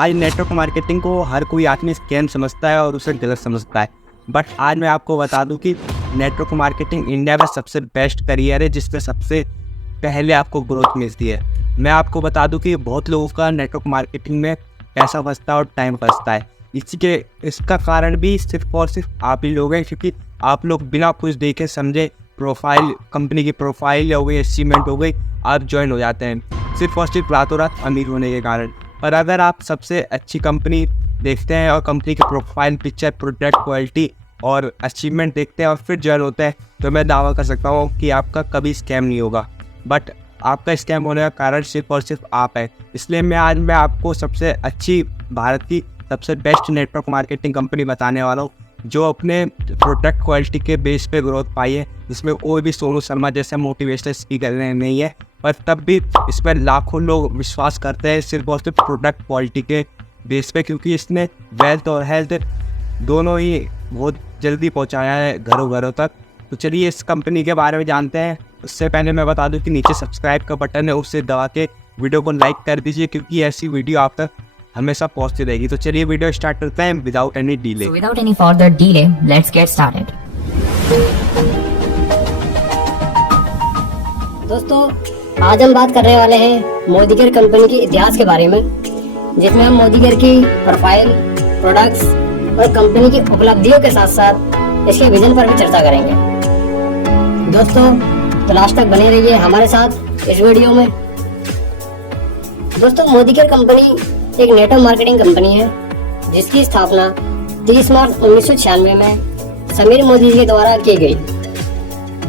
आज network marketing को हर कोई आदमी स्कैम समझता है और उसे गलत समझता है। बट आज मैं आपको बता दूं कि नेटवर्क मार्केटिंग इंडिया में सबसे बेस्ट करियर है जिसमें सबसे पहले आपको ग्रोथ मिलती है। मैं आपको बता दूं कि बहुत लोगों का नेटवर्क मार्केटिंग में पैसा फंसता है और टाइम फंसता है। इसका कारण भी सिर्फ और सिर्फ आप ही लोग हैं, क्योंकि आप लोग बिना कुछ देखे समझे प्रोफाइल, कंपनी की प्रोफाइल हो गई, अचीवमेंट हो गई, आप ज्वाइन हो जाते हैं सिर्फ और सिर्फ रातों रात अमीर होने के कारण। पर अगर आप सबसे अच्छी कंपनी देखते हैं और कंपनी की प्रोफाइल, पिक्चर, प्रोडक्ट क्वालिटी और अचीवमेंट देखते हैं और फिर ज्वाइन होते हैं, तो मैं दावा कर सकता हूँ कि आपका कभी स्कैम नहीं होगा। बट आपका स्कैम होने का कारण सिर्फ और सिर्फ आप है। इसलिए मैं आपको सबसे अच्छी भारत की सबसे बेस्ट नेटवर्क मार्केटिंग कंपनी बताने वाला हूँ, जो अपने प्रोडक्ट क्वालिटी के बेस पे ग्रोथ पाई है। इसमें कोई भी सोनू शर्मा जैसे मोटिवेशनल स्पीकर नहीं है, पर तब भी इस पर लाखों लोग विश्वास करते हैं सिर्फ और सिर्फ प्रोडक्ट क्वालिटी के बेस पे, क्योंकि इसने वेल्थ और हेल्थ दोनों ही बहुत जल्दी पहुंचाया है घरों घरों तक। तो चलिए इस कंपनी के बारे में जानते हैं। उससे पहले मैं बता दूं कि नीचे सब्सक्राइब का बटन है, उससे दबा के वीडियो को लाइक कर दीजिए, क्योंकि ऐसी वीडियो आप तक हमेशा पहुंचती रहेगी। तो चलिए वीडियो स्टार्ट करते हैं without any delay. Without any further delay let's get started. दोस्तों, आज हम बात करने वाले हैं मोदीकेयर कंपनी के इतिहास के बारे में, जिसमें हम मोदीकेयर की प्रोफाइल, प्रोडक्ट्स और कंपनी की उपलब्धियों के साथ साथ इसके विजन पर भी चर्चा करेंगे। दोस्तों, तो लास्ट तक बने रहिए हमारे साथ इस वीडियो में। दोस्तों, मोदीकेयर कंपनी एक नेटवर्क मार्केटिंग कंपनी है, जिसकी स्थापना 30 मार्च 1996 में समीर मोदी जी के द्वारा की गई।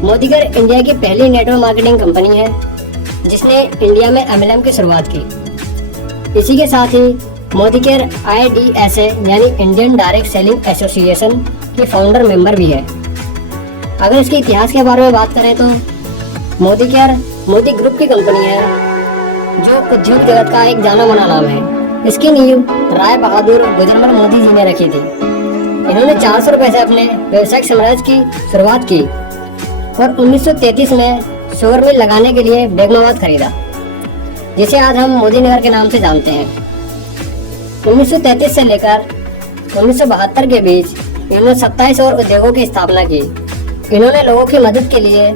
मोदीकेयर इंडिया की पहली नेटवर्क मार्केटिंग कंपनी है जिसने इंडिया में MLM की शुरुआत की। इसी के साथ ही मोदीकेयर IDSA यानी इंडियन डायरेक्ट सेलिंग एसोसिएशन की फाउंडर मेंबर भी है। अगर इसके इतिहास के बारे में बात करें तो मोदीकेयर मोदी ग्रुप की कंपनी है, जो उद्योग जगत का एक जाना माना नाम है। इसकी नींव राय बहादुर गुजरमल मोदी जी ने रखी थी। इन्होंने 400 रुपए से अपने व्यवसायिक साम्राज्य की शुरुआत की और 1933 में शुगर मिल लगाने के लिए बेगमाबाद खरीदा, जिसे आज हम मोदी नगर के नाम से जानते हैं। 1933 से लेकर 1972 के बीच इन्होंने 27 और उद्योगों की स्थापना की। इन्होंने लोगों की मदद के लिए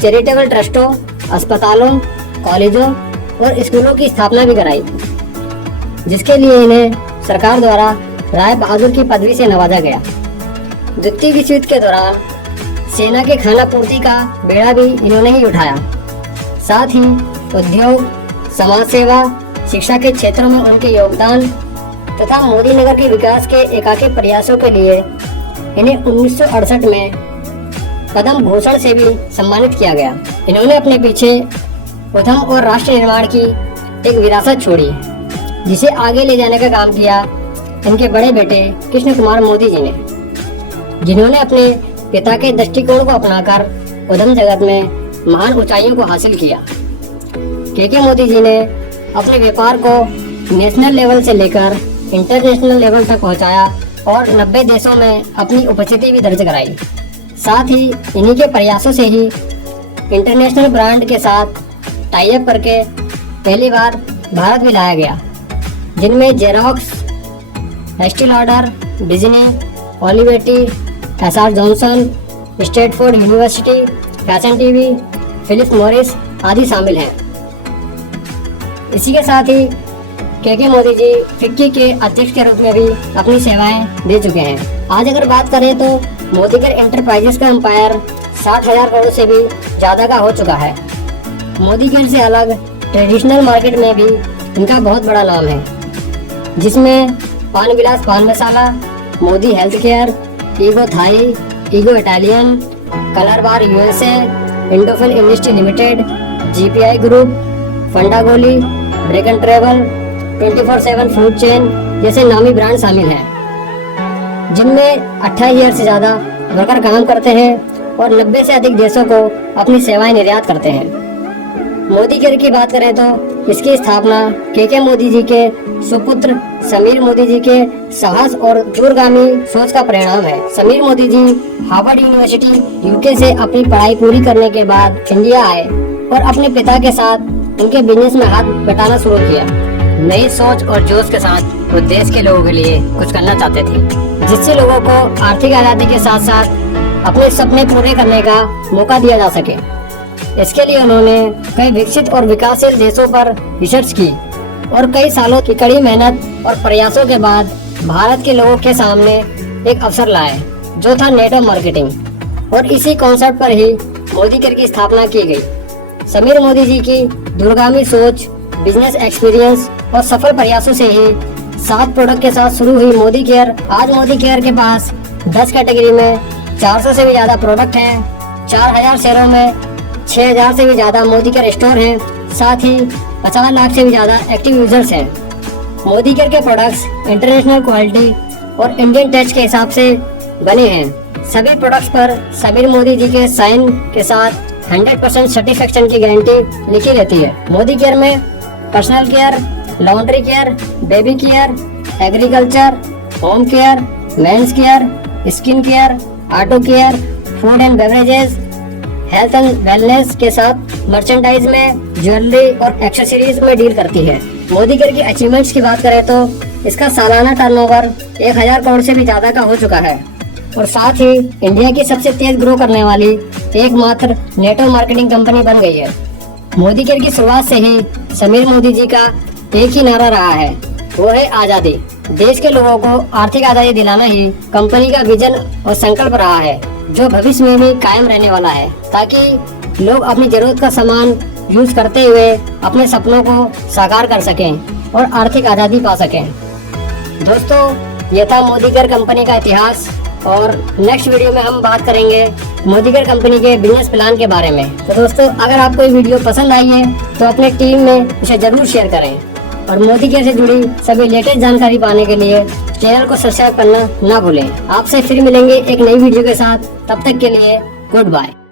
चैरिटेबल ट्रस्टों, अस्पतालों, कॉलेजों और स्कूलों की स्थापना भी कराई, जिसके लिए इन्हें सरकार द्वारा राय बहादुर की पदवी से नवाजा गया। द्वितीय विश्व युद्ध के दौरान सेना के खाना पूर्ति का बेड़ा भी इन्होंने ही उठाया। साथ ही उद्योग, समाज सेवा, शिक्षा के क्षेत्रों में उनके योगदान तथा मोदी नगर के विकास के एकाकी प्रयासों के लिए इन्हें 1968 में पद्म भूषण से भी सम्मानित किया गया। इन्होंने अपने पीछे उद्यम और राष्ट्र निर्माण की एक विरासत छोड़ी, जिसे आगे ले जाने का काम किया इनके बड़े बेटे कृष्ण कुमार मोदी जी ने, जिन्होंने अपने पिता के दृष्टिकोण को अपनाकर उद्यम जगत में महान ऊंचाइयों को हासिल किया। के मोदी जी ने अपने व्यापार को नेशनल लेवल से लेकर इंटरनेशनल लेवल तक पहुंचाया और 90 देशों में अपनी उपस्थिति भी दर्ज कराई। साथ ही इन्हीं के प्रयासों से ही इंटरनेशनल ब्रांड के साथ टाई अप करके पहली बार भारत भी लाया गया, जिनमें Xerox, Estee Lauder, Disney, Olivetti, SR Johnson, Stanford University, fashion TV, Philips Morris आदि शामिल हैं। इसी के साथ ही के मोदी जी फिक्की के अध्यक्ष के रूप में भी अपनी सेवाएं दे चुके हैं। आज अगर बात करें तो मोदीकेयर एंटरप्राइजेस का एम्पायर 60,000 करोड़ से भी ज़्यादा का हो चुका है। मोदीकेयर से अलग ट्रेडिशनल मार्केट में भी इनका बहुत बड़ा नाम है, जिसमें Pan Vilas Pan Masala, Modi health care, Ego Thai, Ego Italian, colour bar USA, Indofil industry limited, GPI group, फंडा गोली, break and travel, 24/7 food chain जैसे नामी ब्रांड शामिल हैं, जिनमें 28 ईयर से ज़्यादा वर्कर काम करते हैं और 90 से अधिक देशों को अपनी सेवाएं निर्यात करते हैं। मोदीकेयर की बात करें तो इसकी स्थापना के मोदी जी के सुपुत्र समीर मोदी जी के साहस और दूरगामी सोच का परिणाम है। Sameer Modi ji Harvard university UK से अपनी पढ़ाई पूरी करने के बाद इंडिया आए और अपने पिता के साथ उनके बिजनेस में हाथ बटाना शुरू किया। नई सोच और जोश के साथ वो देश के लोगों के लिए कुछ करना चाहते थे, जिससे लोगों को आर्थिक आजादी के साथ साथ अपने सपने पूरे करने का मौका दिया जा सके। इसके लिए उन्होंने कई विकसित और विकासशील देशों पर रिसर्च की और कई सालों की कड़ी मेहनत और प्रयासों के बाद भारत के लोगों के सामने एक अवसर लाए, जो था नेटवर्क मार्केटिंग। और इसी कॉन्सेप्ट पर ही मोदी केयर की स्थापना की गई। समीर मोदी जी की दूरगामी सोच, बिजनेस एक्सपीरियंस और सफल प्रयासों से ही 7 प्रोडक्ट के साथ शुरू हुई मोदी केयर। आज मोदी केयर के पास 10 कैटेगरी में 400 से भी ज्यादा प्रोडक्ट हैं। 4000 शहरों में 6000 से भी ज्यादा मोदी केयर स्टोर हैं। साथ ही 50 लाख से भी ज्यादा एक्टिव यूजर्स हैं। मोदी केयर के प्रोडक्ट्स इंटरनेशनल क्वालिटी और इंडियन टच के हिसाब से बने हैं। सभी प्रोडक्ट्स पर समीर मोदी जी के साइन के साथ 100% सर्टिफिकेशन की गारंटी लिखी रहती है। मोदी केयर में personal care, laundry care, baby care, agriculture, home care, men's care, skin care, auto care, food and beverages, health and wellness के साथ मर्चेंडाइज में, ज्वेलरी और एक्सेसरीज में डील करती है। मोदी केयर की अचीवमेंट्स की बात करें तो इसका सालाना टर्नओवर 1000 करोड़ से भी ज्यादा का हो चुका है और साथ ही इंडिया की सबसे तेज ग्रो करने वाली एकमात्र नेटवर्क मार्केटिंग कंपनी बन गई है। मोदी केयर की शुरुआत से ही समीर मोदी जी का एक ही नारा रहा है, वो है आजादी। देश के लोगों को आर्थिक आजादी दिलाना ही कंपनी का विजन और संकल्प रहा है, जो भविष्य में भी कायम रहने वाला है, ताकि लोग अपनी जरूरत का सामान यूज करते हुए अपने सपनों को साकार कर सकें और आर्थिक आजादी पा सकें। दोस्तों, यह था मोदी केयर कंपनी का इतिहास और नेक्स्ट वीडियो में हम बात करेंगे मोदी केयर कंपनी के बिजनेस प्लान के बारे में। तो दोस्तों, अगर आपको ये वीडियो पसंद आई है तो अपने टीम में उसे जरूर शेयर करें और मोदी केयर से जुड़ी सभी लेटेस्ट जानकारी पाने के लिए चैनल को सब्सक्राइब करना ना भूलें। आपसे फिर मिलेंगे एक नई वीडियो के साथ, तब तक के लिए गुड बाय।